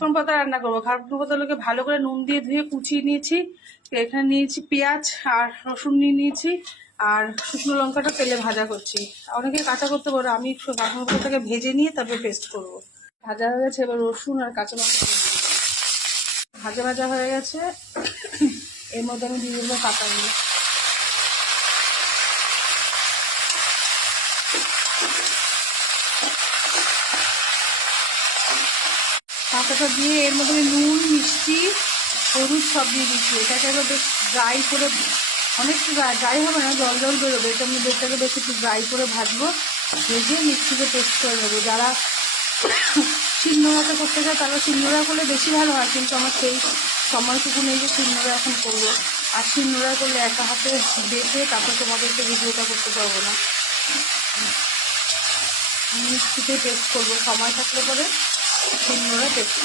কোন পাতা রান্না করবো, খারকুটো পাতাগুলোকে ভালো করে নুন দিয়ে ধুয়ে কুচিয়ে নিয়েছি। এখানে নিয়েছি পেঁয়াজ আর রসুন নিয়ে নিয়েছি, আর শুকনো লঙ্কাটা তেলে ভাজা করছি। অনেকে কাঁচা করতে পারো, আমি কাঁচা লঙ্কাটাকে ভেজে নিয়ে তারপরে পেস্ট করবো। ভাজা হয়ে গেছে, এবার রসুন আর কাঁচা লঙ্কা ভাজা ভাজা হয়ে গেছে। এর মধ্যে আমি দিয়ে দেবো পাতাগুলো। পাতাটা দিয়ে এর মধ্যে নুন, মিষ্টি, হলুদ সব দিয়ে দিচ্ছি। এটাকে আবার বেশ ড্রাই করে, অনেকটা ড্রাই হবে না, জল জল বেরোবে। এটা আমি এটাকে বেশ একটু ড্রাই করে ভাজবো, ভেজে মিক্সিতে পেস্ট করে নেবো। যারা শিলনোড়াতে করতে চায় তারা শিলনোড়া করলে বেশি ভালো হয়, কিন্তু আমার সেই সময়টুকু নেই যে শিলনোড়া এখন করবো। আর শিলনোড়া করলে একা হাতে বেটে তারপর তোমাদেরকে ভিডিওটা করতে পারবো না। মিক্সিতে পেস্ট করবো, সময় থাকলে পরে শিলনোড়া পেস্ট